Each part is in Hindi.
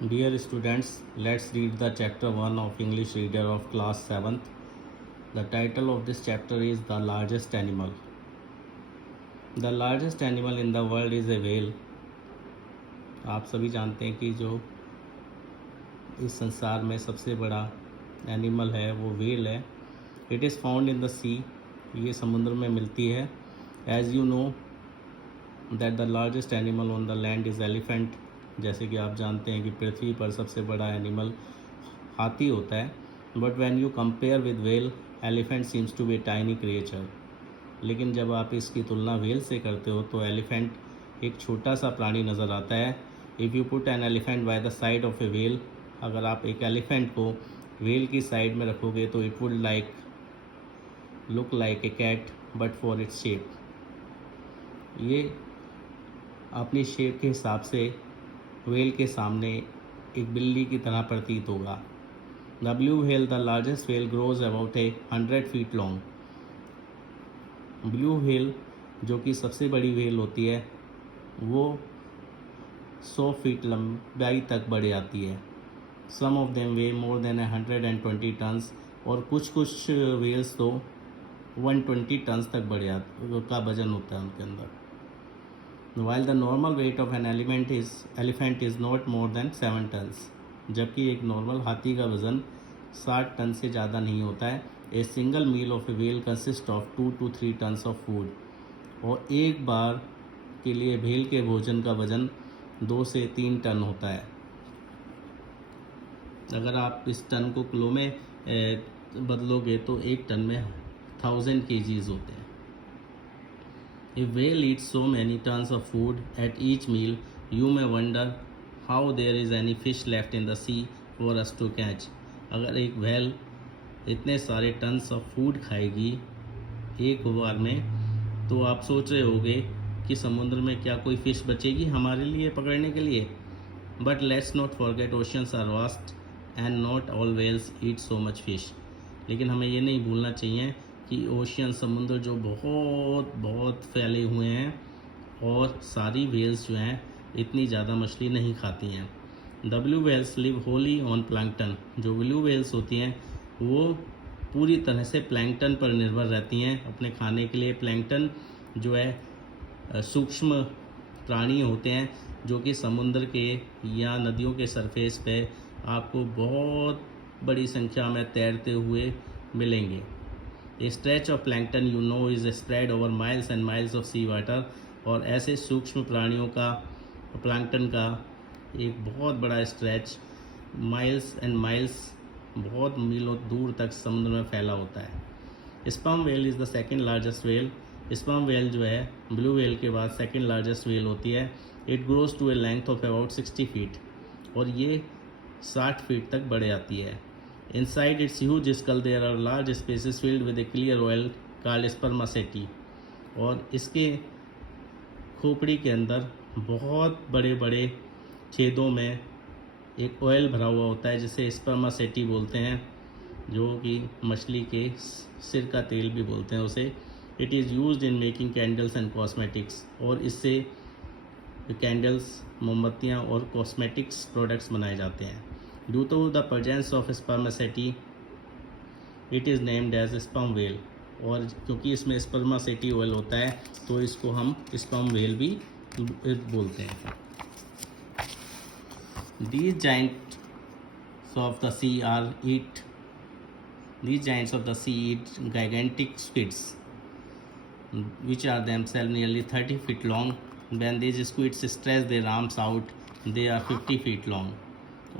Dear students, let's read the chapter 1 of English Reader of class 7th. The title of this chapter is The Largest Animal. The largest animal in the world is a whale. आप सभी जानते हैं कि जो इस संसार में सबसे बड़ा एनिमल है वो व्हेल है. It is found in the sea. ये समुद्र में मिलती है. As you know that the largest animal on the land is elephant. जैसे कि आप जानते हैं कि पृथ्वी पर सबसे बड़ा एनिमल हाथी होता है. But when you compare with whale, elephant seems to be tiny creature. लेकिन जब आप इसकी तुलना व्हेल से करते हो तो एलिफेंट एक छोटा सा प्राणी नज़र आता है. If you put an elephant by the side of a whale, अगर आप एक एलिफेंट को व्हेल की साइड में रखोगे तो it would look like a cat but for its shape. ये अपनी शेप के हिसाब से व्हेल के सामने एक बिल्ली की तरह प्रतीत होगा. The blue whale, the largest whale, grows about 100 feet long. Blue whale जो कि सबसे बड़ी व्हेल होती है वो 100 फीट लंबाई तक बढ़ जाती है. Some of them weigh more than 120 tons. और कुछ व्हेल्स तो 120 टन्स तक का वजन होता है उनके अंदर. While the normal weight of an elephant is not more than 7 tons. जबकि एक नॉर्मल हाथी का वज़न 60 टन से ज़्यादा नहीं होता है. A single meal of a whale consist of 2 to 3 tons of food. और एक बार के लिए व्हेल के भोजन का वज़न 2 से 3 टन होता है. अगर आप इस टन को किलो में बदलोगे तो एक टन में 1000 kgs होते हैं. If whale eats so many tons of food at each meal, you may wonder how there is any fish left in the sea for us to catch. अगर एक whale इतने सारे टन्स ऑफ फूड खाएगी एक बार में तो आप सोच रहे होगे कि समुद्र में क्या कोई फ़िश बचेगी हमारे लिए पकड़ने के लिए. But let's not forget oceans are vast and not all whales eat so much fish. लेकिन हमें ये नहीं भूलना चाहिए कि ओशियन समुद्र जो बहुत बहुत फैले हुए हैं और सारी व्हेल्स जो हैं इतनी ज़्यादा मछली नहीं खाती हैं. The blue whales live wholly owned plankton. जो ब्लू व्हेल्स होती हैं वो पूरी तरह से प्लैंकटन पर निर्भर रहती हैं अपने खाने के लिए. प्लैंकटन जो है सूक्ष्म प्राणी होते हैं जो कि समुद्र के या नदियों के सरफेस पे आपको बहुत बड़ी संख्या में तैरते हुए मिलेंगे. A stretch of plankton you know is spread over miles and miles of sea water. और ऐसे सूक्ष्म प्राणियों का प्लैंकटन का एक बहुत बड़ा स्ट्रेच माइल्स एंड माइल्स बहुत मीलों दूर तक समुद्र में फैला होता है. Sperm whale is the second largest whale. Sperm whale जो है ब्लू व्हेल के बाद सेकंड लार्जेस्ट व्हेल होती है. It grows to a length of about 60 feet. और ये 60 फीट तक बढ़ जाती है. Inside its huge skull there are large spaces filled with a clear oil called spermaceti. और इसके खोपड़ी के अंदर बहुत बड़े बड़े छेदों में एक ऑयल भरा हुआ होता है जिसे स्पर्मासेटी बोलते हैं, जो कि मछली के सिर का तेल भी बोलते हैं उसे. It is used in making candles and cosmetics. और इससे कैंडल्स, मोमबत्तियाँ और कॉस्मेटिक्स प्रोडक्ट्स बनाए जाते हैं. Due to the presence of spermaceti, it is named as sperm whale. और क्योंकि इसमें स्पर्मासेटी ऑयल होता है तो इसको हम स्पर्म व्हेल भी बोलते हैं. These giants of the sea eat gigantic squids, which are themselves nearly 30 feet long. When these squids stretch their arms out, they are 50 feet long.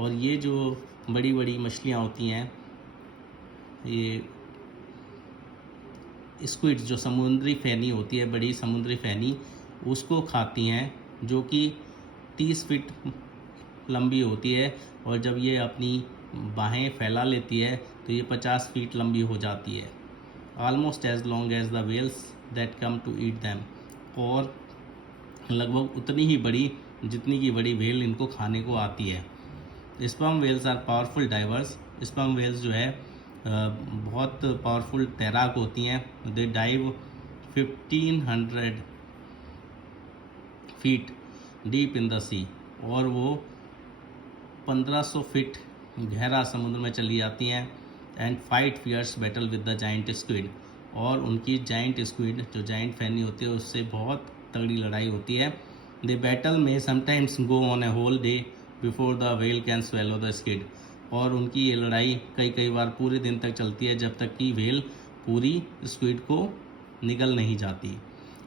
और ये जो बड़ी बड़ी मछलियाँ होती हैं, ये स्क्विड जो समुद्री फैनी होती है, बड़ी समुद्री फैनी, उसको खाती हैं जो कि 30 फीट लंबी होती है. और जब ये अपनी बाहें फैला लेती है तो ये 50 फीट लंबी हो जाती है. Almost as long as the whales that come to eat them. और लगभग उतनी ही बड़ी जितनी की बड़ी व्हेल इनको खाने को आती है. Sperm whales are powerful divers. Sperm whales जो है बहुत पावरफुल तैराक होती हैं. They dive 1500 feet deep in the sea. और वो 1500 फीट गहरा समुद्र में चली जाती हैं and fight fierce battle with the giant squid, और उनकी जाइंट स्क्विड जो जाइंट फैनी होती है उससे बहुत तगड़ी लड़ाई होती है। द बैटल में sometimes go on a whole day before the whale can swallow the squid, और उनकी ये लड़ाई कई बार पूरे दिन तक चलती है जब तक कि व्हेल पूरी स्क्विड को निगल नहीं जाती।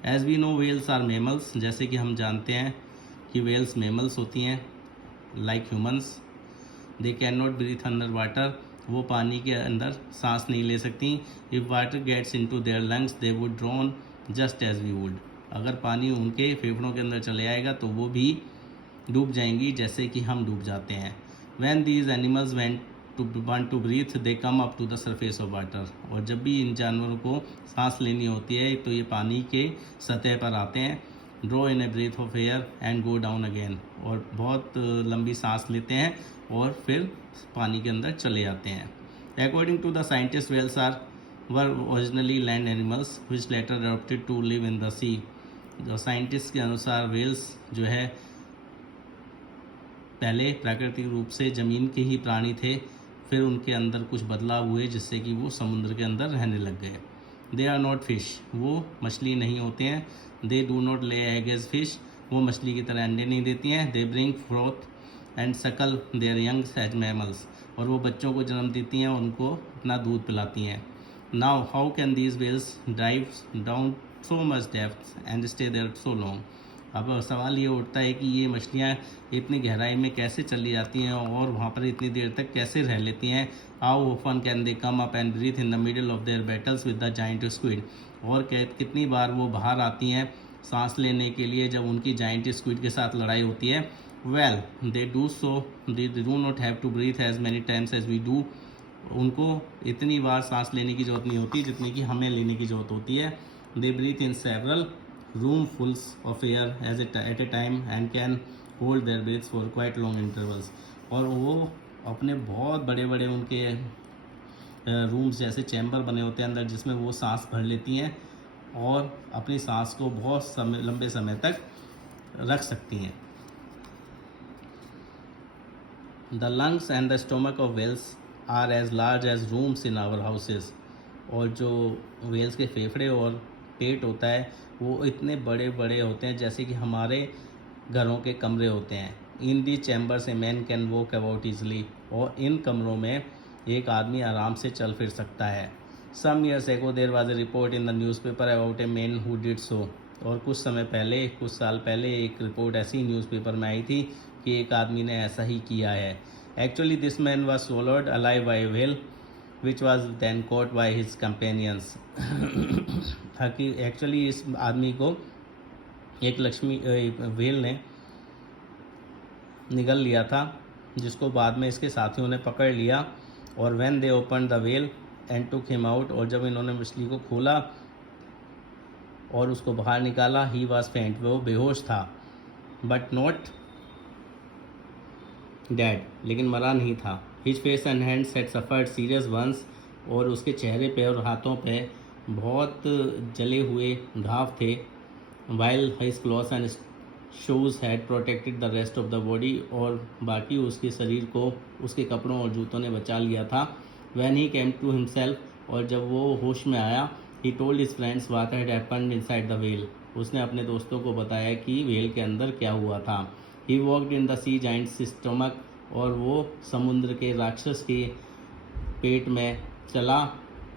As we know whales are mammals, जैसे कि हम जानते हैं कि व्हेल्स मेमल्स होती हैं like humans. They can not breathe under water, वो पानी के अंदर सांस नहीं ले सकती। If water gets into their lungs they would drown just as we would, अगर पानी उनके फेफड़ों के अंदर चले आएगा तो वो भी डूब जाएंगी जैसे कि हम डूब जाते हैं। When these animals want to breathe they come up to the surface of water, और जब भी इन जानवरों को सांस लेनी होती है तो ये पानी के सतह पर आते हैं, draw in a breath of air and go down again, और बहुत लंबी सांस लेते हैं और फिर पानी के अंदर चले जाते हैं। According to the scientist whales were originally land animals which later adopted to live in the sea, जो साइंटिस्ट के अनुसार व्हेल्स जो है पहले प्राकृतिक रूप से ज़मीन के ही प्राणी थे, फिर उनके अंदर कुछ बदलाव हुए जिससे कि वो समुद्र के अंदर रहने लग गए। दे आर नॉट फिश, वो मछली नहीं होते हैं। They do not lay egg as fish, वो मछली की तरह अंडे नहीं देती हैं। They bring forth and suckle their youngs as mammals, और वो बच्चों को जन्म देती हैं और उनको अपना दूध पिलाती हैं। Now how can these whales drive down so much depth and stay there so long, अब सवाल ये उठता है कि ये मछलियाँ इतनी गहराई में कैसे चली जाती हैं और वहाँ पर इतनी देर तक कैसे रह लेती हैं। How often can they come up and breathe in the middle of their battles with the giant squid, और कितनी बार वो बाहर आती हैं सांस लेने के लिए जब उनकी जाइंट स्क्विड के साथ लड़ाई होती है। Well they do so, they do not have to breathe as many times as we do, उनको इतनी बार सांस लेने की ज़रूरत नहीं होती जितनी कि हमें लेने की ज़रूरत होती है। They breathe in several roomfuls of air at a time and can hold their breaths for quite long intervals, और वो अपने बहुत बड़े बड़े उनके रूम्स जैसे चैम्बर बने होते हैं अंदर जिसमें वो सांस भर लेती हैं और अपनी सांस को बहुत लंबे समय तक रख सकती हैं। The lungs and the stomach of whales are as large as rooms in our houses, और जो व्हेल्स के फेफड़े और पेट होता है वो इतने बड़े बड़े होते हैं जैसे कि हमारे घरों के कमरे होते हैं। In the chambers a man can walk about easily, और इन कमरों में एक आदमी आराम से चल फिर सकता है। Some years ago there was a report in the newspaper about a man who did so, और कुछ साल पहले एक रिपोर्ट ऐसी न्यूज़पेपर में आई थी कि एक आदमी ने ऐसा ही किया है। Actually this man was swallowed alive by a whale which was then caught by his companions। ताकि एक्चुअली इस आदमी को एक व्हेल ने निगल लिया था जिसको बाद में इसके साथियों ने पकड़ लिया, और when they open the whale and took him out, और जब इन्होंने मछली को खोला और उसको बाहर निकाला, ही वाज फेंट, वो बेहोश था, बट नॉट डेड, लेकिन मरा नहीं था। His face and hands had suffered serious once, और उसके चेहरे पे और हाथों पे बहुत जले हुए घाव थे। While his clothes and shoes had protected the rest of the body, और बाकी उसके शरीर को उसके कपड़ों और जूतों ने बचा लिया था। When he came to himself, और जब वो होश में आया, he told his friends what had happened inside the whale, उसने अपने दोस्तों को बताया कि व्हेल के अंदर क्या हुआ था। He walked in the sea giant's stomach, और वो समुद्र के राक्षस के पेट में चला।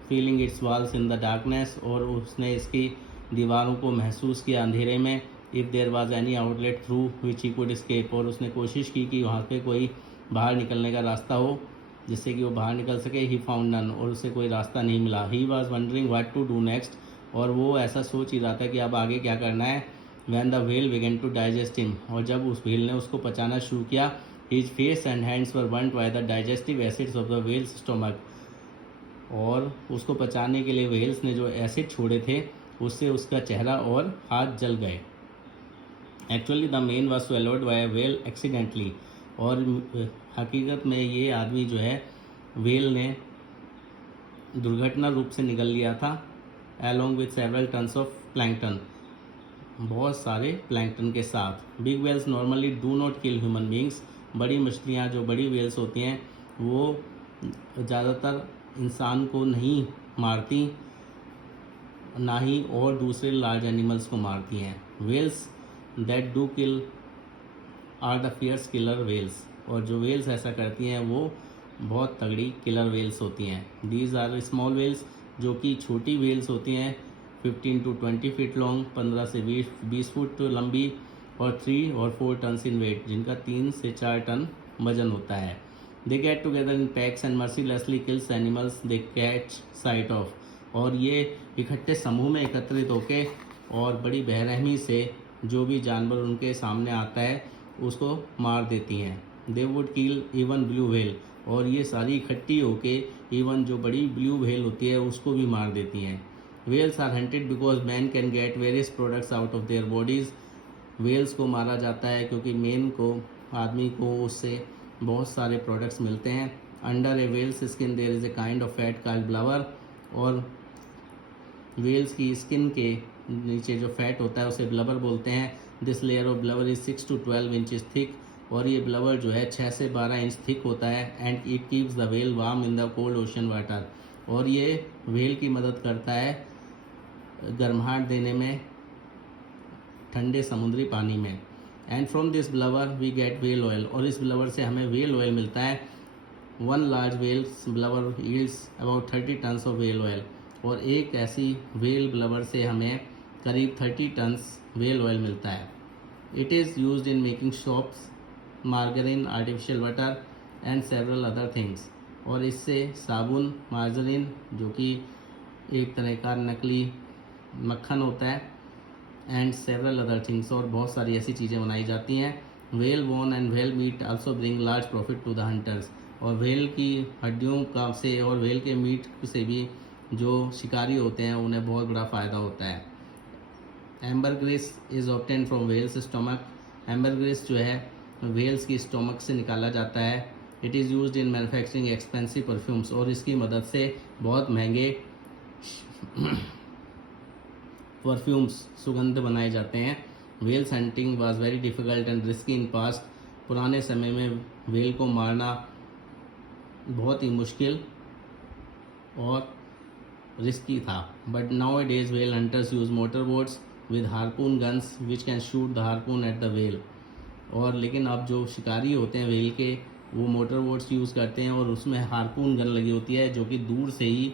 Feeling its walls in the darkness, और उसने इसकी दीवारों को महसूस किया अंधेरे में। If there was any outlet through which he could escape, और उसने कोशिश की कि वहाँ पे कोई बाहर निकलने का रास्ता हो जिससे कि वो बाहर निकल सके। ही फाउंड नन, और उसे कोई रास्ता नहीं मिला। He was wondering what to do next, और वो ऐसा सोच ही रहा था कि अब आगे क्या करना है। When the whale began to digest him, और जब उस व्हेल ने उसको पचाना शुरू किया, his face and hands were burned by the digestive acids of the whale's stomach, और उसको पचाने के लिए व्हेल्स ने जो एसिड छोड़े थे उससे उसका चेहरा और हाथ जल गए। Actually the man was swallowed by a whale accidentally, और हकीकत में ये आदमी जो है व्हेल ने दुर्घटना रूप से निगल लिया था, along with several tons of plankton, बहुत सारे प्लैंकटन के साथ। Big whales normally do not kill human beings. बड़ी मछलियाँ जो बड़ी वेल्स होती हैं वो ज़्यादातर इंसान को नहीं मारती, ना ही और दूसरे लार्ज एनिमल्स को मारती हैं। Whales that do kill are the fierce killer whales. और जो वेल्स ऐसा करती हैं वो बहुत तगड़ी किलर वेल्स होती हैं। दीज आर स्मॉल वेल्स, जो कि छोटी वेल्स होती हैं 15 to 20 फीट लॉन्ग, 15 से 20 फुट लंबी, और 3 और 4 टन इन वेट, जिनका 3 से 4 टन वजन होता है। They get together in packs and mercilessly kills animals they catch site of. और ये इकट्ठे समूह में एकत्रित होके और बड़ी बेरहमी से जो भी जानवर उनके सामने आता है उसको मार देती हैं। They would kill even blue whale. और ये सारी इकट्ठी होके इवन जो बड़ी ब्लू व्हेल होती है उसको भी मार देती हैं। Whales are hunted because man can get various products out of their bodies. Whales को मारा जाता है क्योंकि मेन को, आदमी को, उससे बहुत सारे प्रोडक्ट्स मिलते हैं। Under a whale's skin there is a kind of fat called blubber. और वेल्स की स्किन के नीचे जो फैट होता है उसे ब्लबर बोलते हैं। This layer of blubber is 6 to 12 inches thick. और ये ब्लबर जो है 6 से 12 इंच थिक होता है। And it keeps the whale warm in the cold ocean water. और ये व्हेल की मदद करता है गर्माहट देने में ठंडे समुद्री पानी में। And from this blubber we get whale oil. और इस ब्लवर से हमें व्हेल ऑयल मिलता है। 1 large whale's blubber yields about 30 tons of whale oil. और एक ऐसी व्हेल ब्लवर से हमें करीब 30 टन्स व्हेल ऑयल मिलता है। It is used in making soaps, margarine, artificial butter and several other things. और इससे साबुन, मार्जरीन, जो कि एक तरह का नकली मक्खन होता है, एंड सेवरल अदर थिंग्स, और बहुत सारी ऐसी चीज़ें बनाई जाती हैं। Whale bone and whale meat also bring large profit to the hunters. और व्हेल की हड्डियों का से और व्हेल के मीट से भी जो शिकारी होते हैं उन्हें बहुत बड़ा फ़ायदा होता है। Ambergris is obtain from whales stomach. Ambergris जो है व्हेल्स की स्टोमक से निकाला जाता है। It is used in manufacturing expensive perfumes. और इसकी मदद से बहुत महंगे परफ्यूम्स, सुगंध बनाए जाते हैं। Whales hunting was very difficult and risky in past. पुराने समय में व्हेल को मारना बहुत ही मुश्किल और रिस्की था। But now days whale hunters use motor boats with harpoon guns which can shoot the harpoon at the whale. और लेकिन अब जो शिकारी होते हैं व्हेल के, वो मोटर बोट्स यूज़ करते हैं और उसमें हार्पून गन लगी होती है जो कि दूर से ही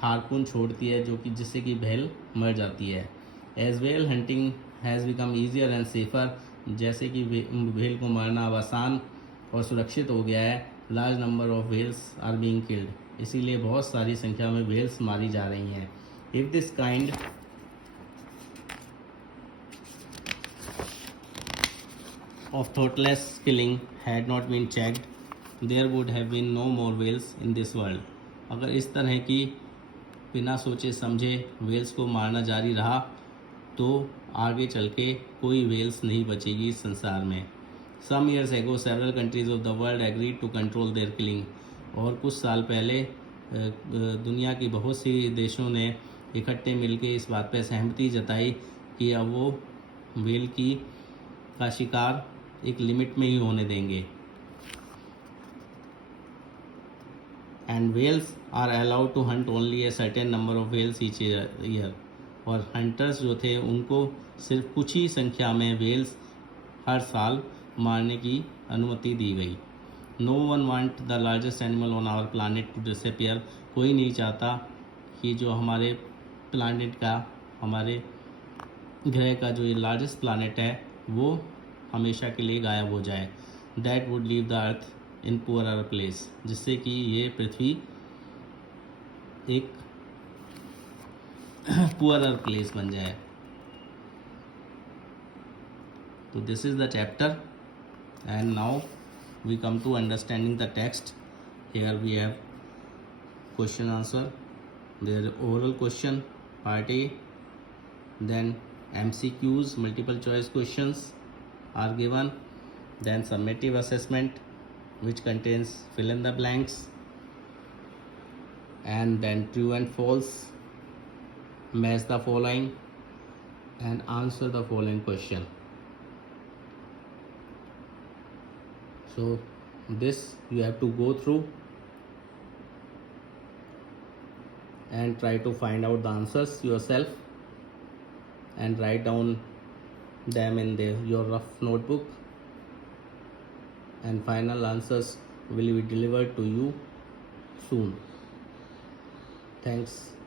हार्पून छोड़ती है, जो कि जिससे कि व्हेल मर जाती है। As whale hunting has become easier and safer. जैसे कि व्हेल को मारना अब आसान और सुरक्षित हो गया है, large number of whales are being killed. इसीलिए बहुत सारी संख्या में व्हेल्स मारी जा रही हैं। If this kind of thoughtless killing had not been checked, there would have been no more whales in this world. अगर इस तरह की बिना सोचे समझे वेल्स को मारना जारी रहा तो आगे चल के कोई वेल्स नहीं बचेगी इस संसार में। Some years ago, several countries of the world agreed to control their killing. और कुछ साल पहले दुनिया की बहुत सी देशों ने इकट्ठे मिलकर इस बात पर सहमति जताई कि अब वो व्हेल का शिकार एक लिमिट में ही होने देंगे। And whales are allowed to hunt only a certain number of whales each year. और हंटर्स जो थे उनको सिर्फ कुछ ही संख्या में वेल्स हर साल मारने की अनुमति दी गई। No one want the largest animal on our planet to disappear. कोई नहीं चाहता कि जो हमारे प्लानट का, हमारे ग्रह का जो ये लार्जेस्ट प्लानट है वो हमेशा के लिए गायब हो जाए। That would leave the earth in poorer place. जिससे कि ये पृथ्वी एक पुअरर प्लेस बन जाए। तो this is the chapter and now we come to understanding the text. Here we have question answer, there oral question part A, then MCQs, multiple choice questions are given, then summative assessment which contains fill in the blanks, and then true and false, match the following, and answer the following question. So this you have to go through and try to find out the answers yourself and write down them in your rough notebook, and final answers will be delivered to you soon. Thanks.